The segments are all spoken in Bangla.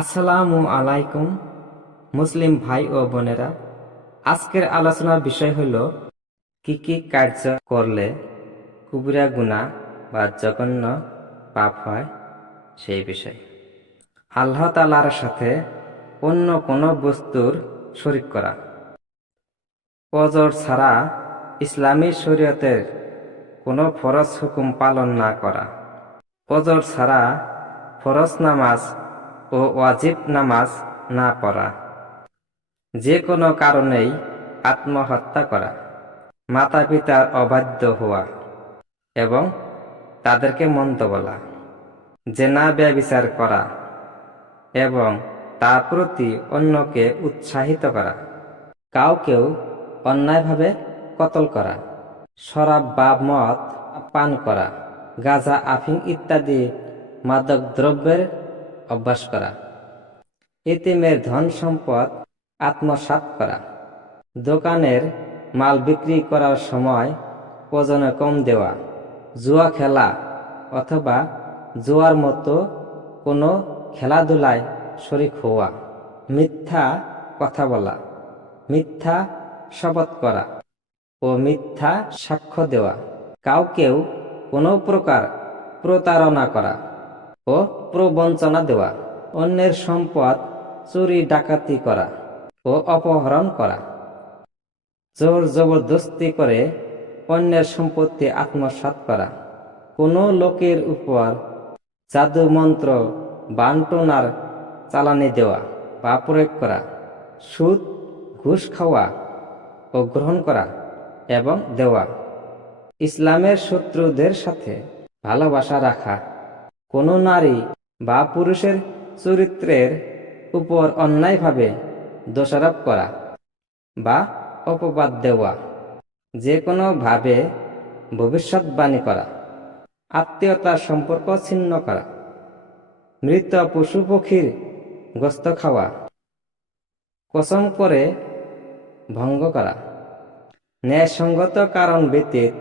আসসালামু আলাইকুম মুসলিম ভাই ও বোনেরা, আজকের আলোচনার বিষয় হলো কি কি কার্য করলে কুবরা গুনাহ বা জঘন্য পাপ হয় সেই বিষয়। আল্লাহ তাআলার সাথে অন্য কোনো বস্তুর শরীক করা, অজর ছাড়া ইসলামী শরীয়তের কোনো ফরজ হুকুম পালন না করা, অজর ছাড়া ফরজ নামাজ ও ওয়াজিব নামাজ না পড়া, যে কোনো কারণেই আত্মহত্যা করা, মাতা পিতার অবাধ্য হওয়া এবং তাদেরকে মন্দ বলা, জেনা ব্যভিচার করা এবং তার প্রতি অন্যকে উৎসাহিত করা, কাউকেও অন্যায়ভাবে কতল করা, শরাব বা মদ পান করা, গাঁজা আফিং ইত্যাদি মাদক দ্রব্যের অভ্যাস করা, এতিমের ধন সম্পদ আত্মসাৎ করা, দোকানের মাল বিক্রি করার সময় ওজনে কম দেওয়া, জুয়া খেলা অথবা জুয়ার মতো কোনো খেলাধুলায় শরীক হওয়া, মিথ্যা কথা বলা, মিথ্যা শপথ করা ও মিথ্যা সাক্ষ্য দেওয়া, কাউকেও কোনো প্রকার প্রতারণা করা ও প্রবঞ্চনা দেওয়া, অন্যের সম্পদ চুরি ডাকাতি করা ও অপহরণ করা, জোর জবরদস্তি করে অন্যের সম্পত্তি আত্মসাৎ করা, কোনো লোকের উপর জাদু মন্ত্র বানটোনার চালানি দেওয়া বা প্রয়োগ করা, সুদ ঘুষ খাওয়া ও গ্রহণ করা এবং দেওয়া, ইসলামের শত্রুদের সাথে ভালোবাসা রাখা, কোনো নারী বা পুরুষের চরিত্রের উপর অন্যায়ভাবে দোষারোপ করা বা অপবাদ দেওয়া, যে কোনোভাবে ভবিষ্যৎবাণী করা, আত্মীয়তার সম্পর্ক ছিন্ন করা, মৃত পশু পক্ষীর গোশত খাওয়া, কসম করে ভঙ্গ করা, ন্যায়সঙ্গত কারণ ব্যতীত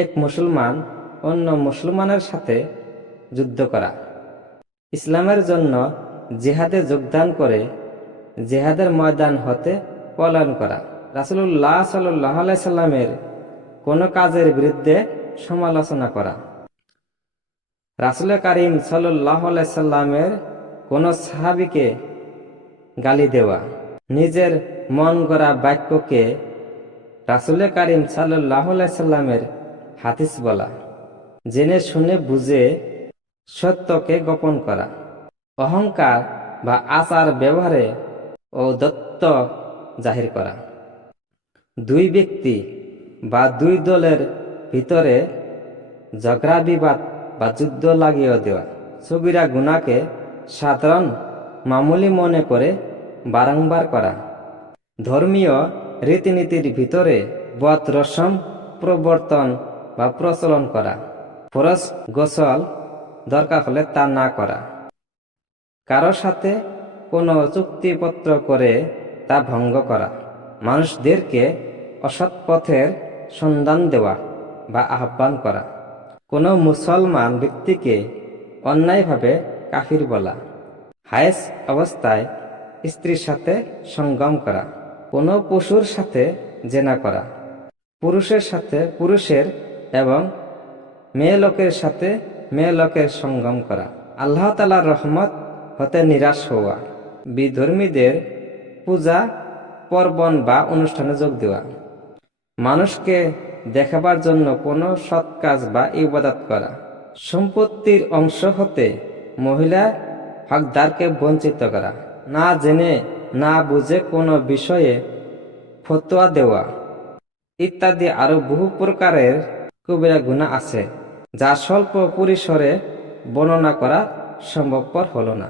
এক মুসলমান অন্য মুসলমানের সাথে যুদ্ধ করা, ইসলামের জন্য জিহাদে যোগদান করে জিহাদের ময়দান হতে পলায়ন করা, রাসূলুল্লাহ সাল্লাল্লাহু আলাইহি সাল্লামের কোনো কাজের বিরুদ্ধে সমালোচনা করা, রাসূল কারীম সাল্লাল্লাহু আলাইহি সাল্লামের কোনো সাহাবীকে গালি দেওয়া, নিজের মন গড়া বাক্যকে রাসূল কারীম সাল্লাল্লাহু আলাইহি সাল্লামের হাদিস বলা, জেনে শুনে বুঝে সত্যকে গোপন করা, অহংকার বা আচার ব্যবহারে ঔদ্ধত্য জাহির করা, দুই ব্যক্তি বা দুই দলের ভিতরে ঝগড়া বিবাদ বা যুদ্ধ লাগিয়ে দেওয়া, সগীরা গুনাহকে সাধারণ মামুলি মনে করে বারংবার করা, ধর্মীয় রীতিনীতির ভিতরে বদ রসম প্রবর্তন বা প্রচলন করা, ফরজ গোসল দরকার হলে তা না করা, কারো সাথে কোনো চুক্তিপত্র করে তা ভঙ্গ করা, মানুষদেরকে অসৎ পথের সন্ধান দেওয়া বা আহ্বান করা, কোনো মুসলমান ব্যক্তিকে অন্যায়ভাবে কাফির বলা, হায়েস অবস্থায় স্ত্রীর সাথে সঙ্গম করা, কোনো পশুর সাথে জেনা করা, পুরুষের সাথে পুরুষের এবং মেয়ে লোকের সাথে মেয়ে লোকের সঙ্গম করা, আল্লাহ তাআলার রহমত হতে নিরাশ হওয়া, বিধর্মীদের পূজা পার্বণ বা অনুষ্ঠানে যোগ দেওয়া, মানুষকে দেখাবার জন্য কোনো সৎ কাজ বা ইবাদত করা, সম্পত্তির অংশ হতে মহিলা হকদারকে বঞ্চিত করা, না জেনে না বুঝে কোনো বিষয়ে ফতোয়া দেওয়া ইত্যাদি আরো বহু প্রকারের কবিরা গুনাহ আছে, যা স্বল্প পরিসরে বর্ণনা করা সম্ভবপর হলো না।